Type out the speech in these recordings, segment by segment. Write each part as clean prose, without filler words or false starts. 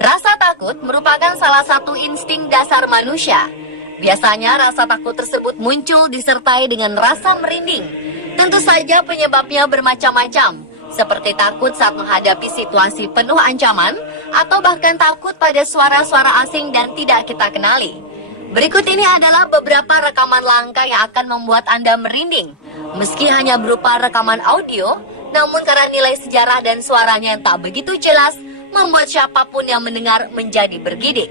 Rasa takut merupakan salah satu insting dasar manusia. Biasanya rasa takut tersebut muncul disertai dengan rasa merinding. Tentu saja penyebabnya bermacam-macam, seperti takut saat menghadapi situasi penuh ancaman, atau bahkan takut pada suara-suara asing dan tidak kita kenali. Berikut ini adalah beberapa rekaman langka yang akan membuat Anda merinding. Meski hanya berupa rekaman audio, namun karena nilai sejarah dan suaranya yang tak begitu jelas, membuat siapapun yang mendengar menjadi bergidik.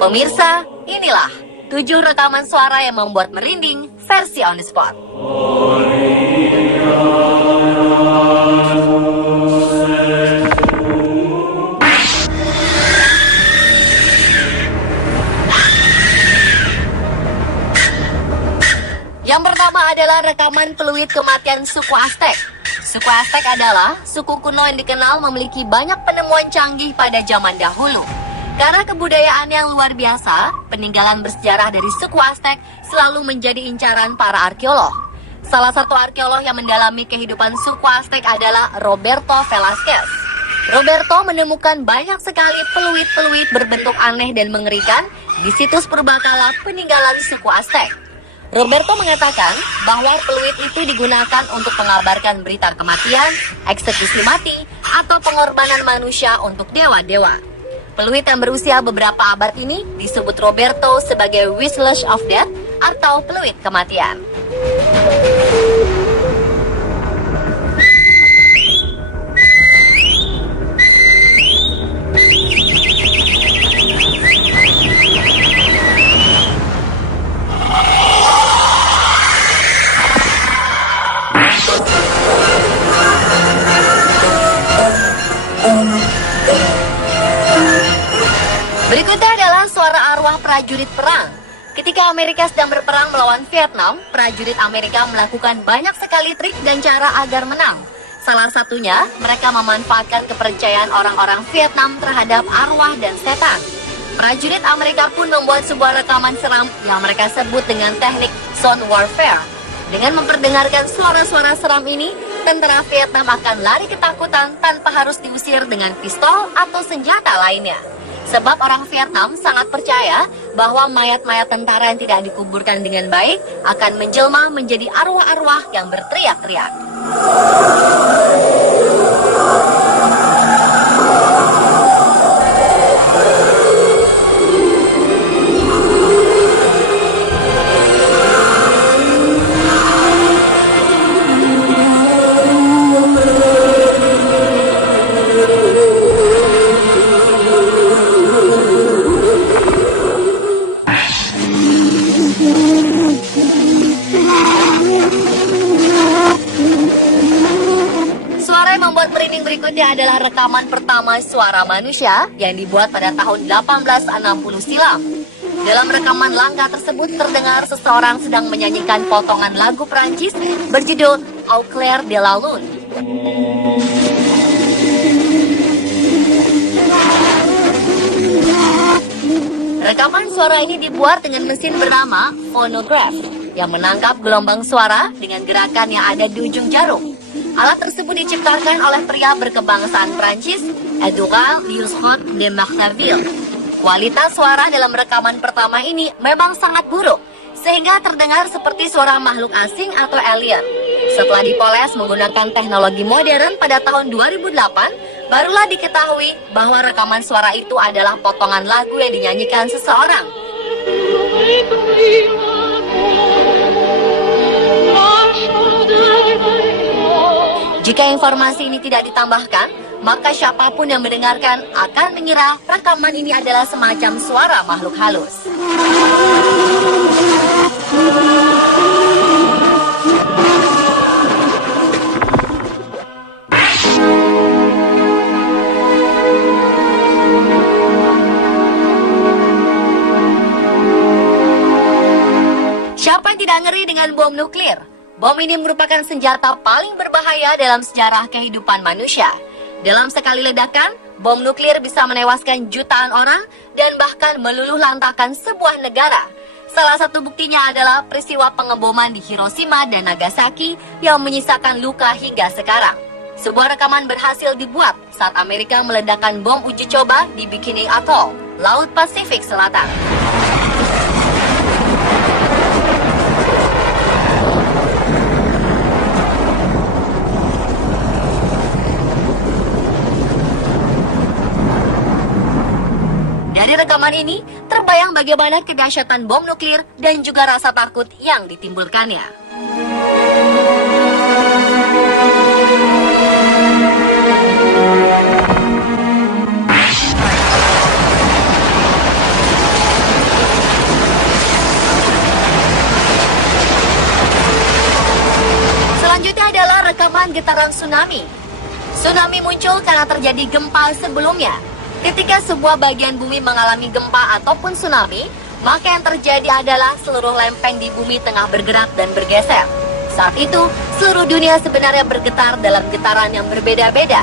Pemirsa, inilah 7 rekaman suara yang membuat merinding versi on the spot. Yang pertama adalah rekaman peluit kematian suku Aztec. Suku Aztec adalah suku kuno yang dikenal memiliki banyak penemuan canggih pada zaman dahulu. Karena kebudayaan yang luar biasa, peninggalan bersejarah dari suku Aztec selalu menjadi incaran para arkeolog. Salah satu arkeolog yang mendalami kehidupan suku Aztec adalah Roberto Velasquez. Roberto menemukan banyak sekali peluit-peluit berbentuk aneh dan mengerikan di situs purbakala peninggalan suku Aztec. Roberto mengatakan bahwa peluit itu digunakan untuk mengabarkan berita kematian, eksekusi mati, atau pengorbanan manusia untuk dewa-dewa. Peluit yang berusia beberapa abad ini disebut Roberto sebagai Whistlers of Death atau peluit kematian. Berikutnya adalah suara arwah prajurit perang. Ketika Amerika sedang berperang melawan Vietnam, prajurit Amerika melakukan banyak sekali trik dan cara agar menang. Salah satunya, mereka memanfaatkan kepercayaan orang-orang Vietnam terhadap arwah dan setan. Prajurit Amerika pun membuat sebuah rekaman seram yang mereka sebut dengan teknik sound warfare. Dengan memperdengarkan suara-suara seram ini, tentara Vietnam akan lari ketakutan tanpa harus diusir dengan pistol atau senjata lainnya. Sebab orang Vietnam sangat percaya bahwa mayat-mayat tentara yang tidak dikuburkan dengan baik akan menjelma menjadi arwah-arwah yang berteriak-teriak. Berikutnya adalah rekaman pertama suara manusia yang dibuat pada tahun 1860 silam. Dalam rekaman langka tersebut terdengar seseorang sedang menyanyikan potongan lagu Prancis berjudul Au clair de la lune. Rekaman suara ini dibuat dengan mesin bernama phonograph yang menangkap gelombang suara dengan gerakan yang ada di ujung jarum. Alat tersebut diciptakan oleh pria berkebangsaan Prancis, Edouard Liuscott de Martaville. Kualitas suara dalam rekaman pertama ini memang sangat buruk, sehingga terdengar seperti suara makhluk asing atau alien. Setelah dipoles menggunakan teknologi modern pada tahun 2008, barulah diketahui bahwa rekaman suara itu adalah potongan lagu yang dinyanyikan seseorang. Jika informasi ini tidak ditambahkan, maka siapapun yang mendengarkan akan mengira rekaman ini adalah semacam suara makhluk halus. Siapa yang tidak ngeri dengan bom nuklir? Bom ini merupakan senjata paling berbahaya dalam sejarah kehidupan manusia. Dalam sekali ledakan, bom nuklir bisa menewaskan jutaan orang dan bahkan meluluh lantakan sebuah negara. Salah satu buktinya adalah peristiwa pengeboman di Hiroshima dan Nagasaki yang menyisakan luka hingga sekarang. Sebuah rekaman berhasil dibuat saat Amerika meledakkan bom uji coba di Bikini Atoll, Laut Pasifik Selatan. Dari rekaman ini, terbayang bagaimana kedahsyatan bom nuklir dan juga rasa takut yang ditimbulkannya. Selanjutnya adalah rekaman getaran tsunami. Tsunami muncul karena terjadi gempa sebelumnya. Ketika sebuah bagian bumi mengalami gempa ataupun tsunami, maka yang terjadi adalah seluruh lempeng di bumi tengah bergerak dan bergeser. Saat itu, seluruh dunia sebenarnya bergetar dalam getaran yang berbeda-beda.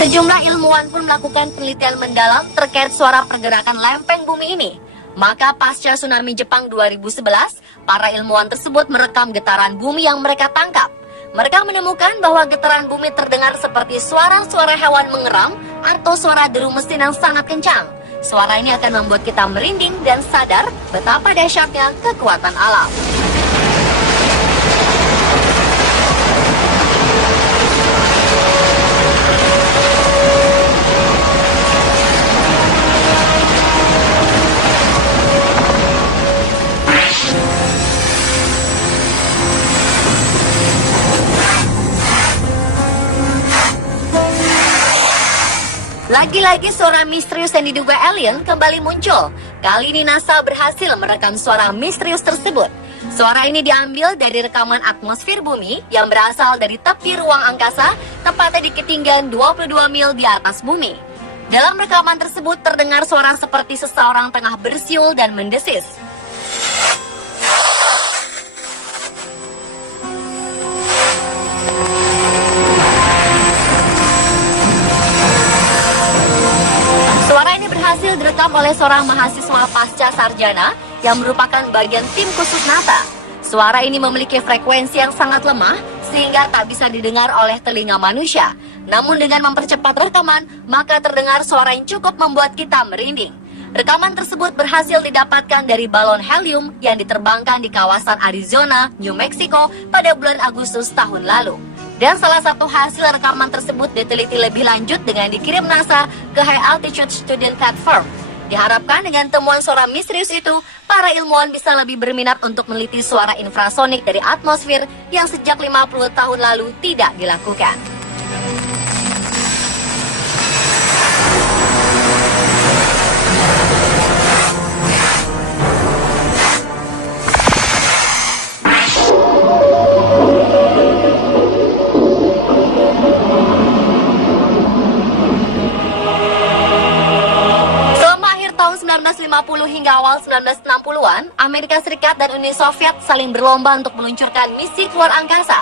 Sejumlah ilmuwan pun melakukan penelitian mendalam terkait suara pergerakan lempeng bumi ini. Maka pasca tsunami Jepang 2011, para ilmuwan tersebut merekam getaran bumi yang mereka tangkap. Mereka menemukan bahwa getaran bumi terdengar seperti suara-suara hewan mengeram atau suara deru mesin yang sangat kencang. Suara ini akan membuat kita merinding dan sadar betapa dahsyatnya kekuatan alam. Lagi-lagi suara misterius yang diduga alien kembali muncul. Kali ini NASA berhasil merekam suara misterius tersebut. Suara ini diambil dari rekaman atmosfer bumi yang berasal dari tepi ruang angkasa, tepatnya di ketinggian 22 mil di atas bumi. Dalam rekaman tersebut terdengar suara seperti seseorang tengah bersiul dan mendesis. Berhasil direkam oleh seorang mahasiswa pasca sarjana yang merupakan bagian tim khusus NASA. Suara ini memiliki frekuensi yang sangat lemah sehingga tak bisa didengar oleh telinga manusia. Namun dengan mempercepat rekaman, maka terdengar suara yang cukup membuat kita merinding. Rekaman tersebut berhasil didapatkan dari balon helium yang diterbangkan di kawasan Arizona, New Mexico pada bulan Agustus tahun lalu. Dan salah satu hasil rekaman tersebut diteliti lebih lanjut dengan dikirim NASA ke High Altitude Student Platform. Diharapkan dengan temuan suara misterius itu, para ilmuwan bisa lebih berminat untuk meneliti suara infrasonik dari atmosfer yang sejak 50 tahun lalu tidak dilakukan. Tahun 1950 hingga awal 1960-an, Amerika Serikat dan Uni Soviet saling berlomba untuk meluncurkan misi keluar angkasa.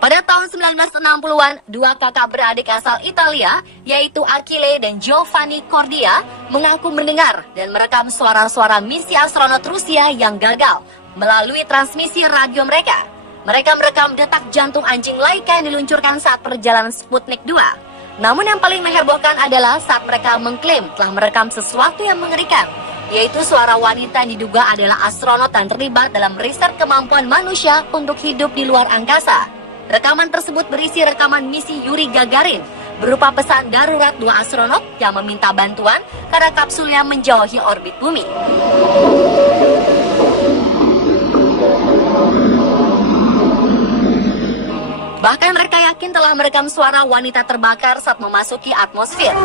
Pada tahun 1960-an, dua kakak beradik asal Italia, yaitu Achille dan Giovanni Cordia, mengaku mendengar dan merekam suara-suara misi astronot Rusia yang gagal melalui transmisi radio mereka. Mereka merekam detak jantung anjing Laika yang diluncurkan saat perjalanan Sputnik 2. Namun yang paling menghebohkan adalah saat mereka mengklaim telah merekam sesuatu yang mengerikan, yaitu suara wanita yang diduga adalah astronot dan terlibat dalam riset kemampuan manusia untuk hidup di luar angkasa. Rekaman tersebut berisi rekaman misi Yuri Gagarin, berupa pesan darurat dua astronot yang meminta bantuan karena kapsulnya menjauhi orbit bumi. Bahkan mereka yakin telah merekam suara wanita terbakar saat memasuki atmosfer.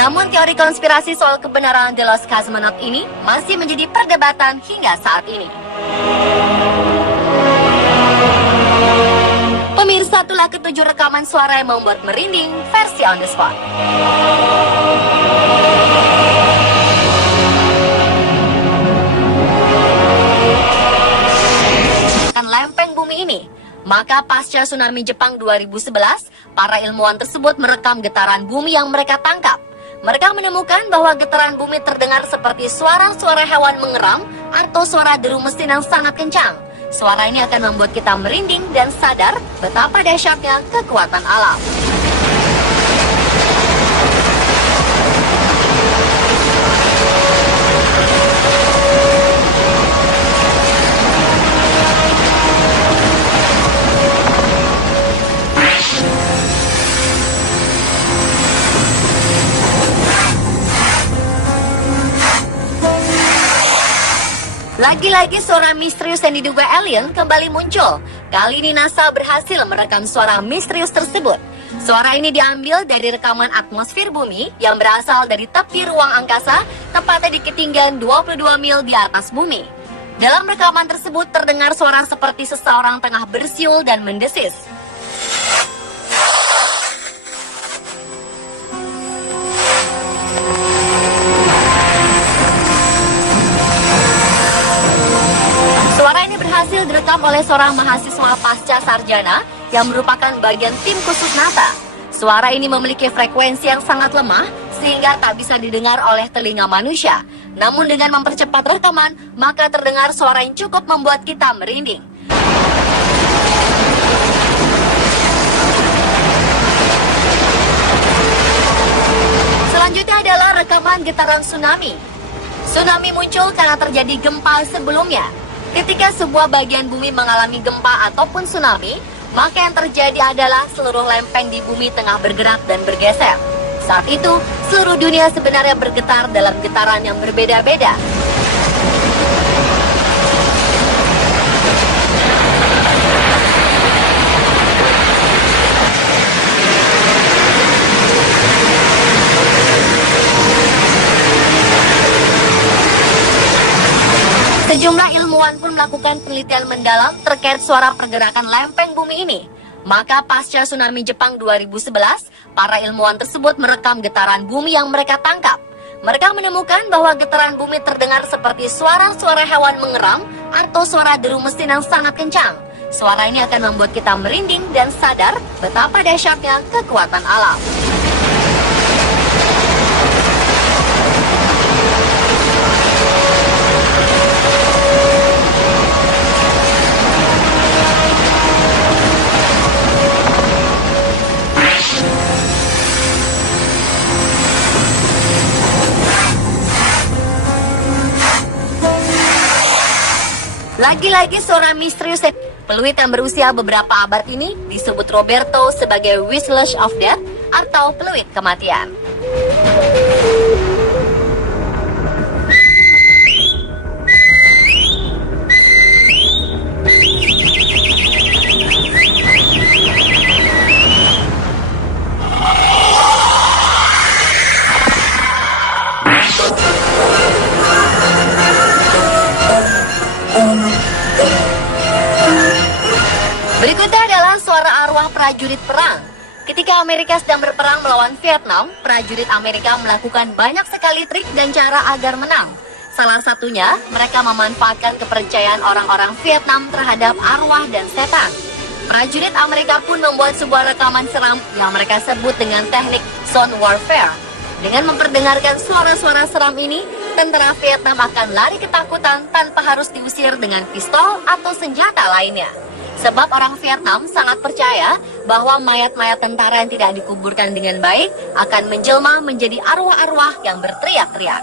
Namun konspirasi soal kebenaran The Lost Cosmonaut ini masih menjadi perdebatan hingga saat ini. Pemirsa, itulah ketujuh rekaman suara yang membuat merinding versi on the spot. Lempeng bumi ini. Maka pasca tsunami Jepang 2011, para ilmuwan tersebut merekam getaran bumi yang mereka tangkap. Mereka menemukan bahwa getaran bumi terdengar seperti suara-suara hewan mengeram atau suara deru mesin yang sangat kencang. Suara ini akan membuat kita merinding dan sadar betapa dahsyatnya kekuatan alam. Lagi-lagi suara misterius yang diduga alien kembali muncul. Kali ini NASA berhasil merekam suara misterius tersebut. Suara ini diambil dari rekaman atmosfer bumi yang berasal dari tepi ruang angkasa, tepatnya di ketinggian 22 mil di atas bumi. Dalam rekaman tersebut terdengar suara seperti seseorang tengah bersiul dan mendesis. Berhasil direkam oleh seorang mahasiswa pasca sarjana yang merupakan bagian tim khusus NASA. Suara ini memiliki frekuensi yang sangat lemah sehingga tak bisa didengar oleh telinga manusia. Namun dengan mempercepat rekaman, maka terdengar suara yang cukup membuat kita merinding. Selanjutnya adalah rekaman getaran tsunami. Tsunami muncul karena terjadi gempa sebelumnya. Ketika sebuah bagian bumi mengalami gempa ataupun tsunami, maka yang terjadi adalah seluruh lempeng di bumi tengah bergerak dan bergeser. Saat itu, seluruh dunia sebenarnya bergetar dalam getaran yang berbeda-beda. Sejumlah ilmuwan pun melakukan penelitian mendalam terkait suara pergerakan lempeng bumi ini. Maka pasca tsunami Jepang 2011, para ilmuwan tersebut merekam getaran bumi yang mereka tangkap. Mereka menemukan bahwa getaran bumi terdengar seperti suara-suara hewan mengeram atau suara deru mesin yang sangat kencang. Suara ini akan membuat kita merinding dan sadar betapa dahsyatnya kekuatan alam. Lagi-lagi suara misterius peluit yang berusia beberapa abad ini disebut Roberto sebagai whistle of death atau peluit kematian. Berikutnya adalah suara arwah prajurit perang. Ketika Amerika sedang berperang melawan Vietnam, prajurit Amerika melakukan banyak sekali trik dan cara agar menang. Salah satunya, mereka memanfaatkan kepercayaan orang-orang Vietnam terhadap arwah dan setan. Prajurit Amerika pun membuat sebuah rekaman seram yang mereka sebut dengan teknik sound warfare. Dengan memperdengarkan suara-suara seram ini, tentara Vietnam akan lari ketakutan tanpa harus diusir dengan pistol atau senjata lainnya. Sebab orang Vietnam sangat percaya bahwa mayat-mayat tentara yang tidak dikuburkan dengan baik akan menjelma menjadi arwah-arwah yang berteriak-teriak.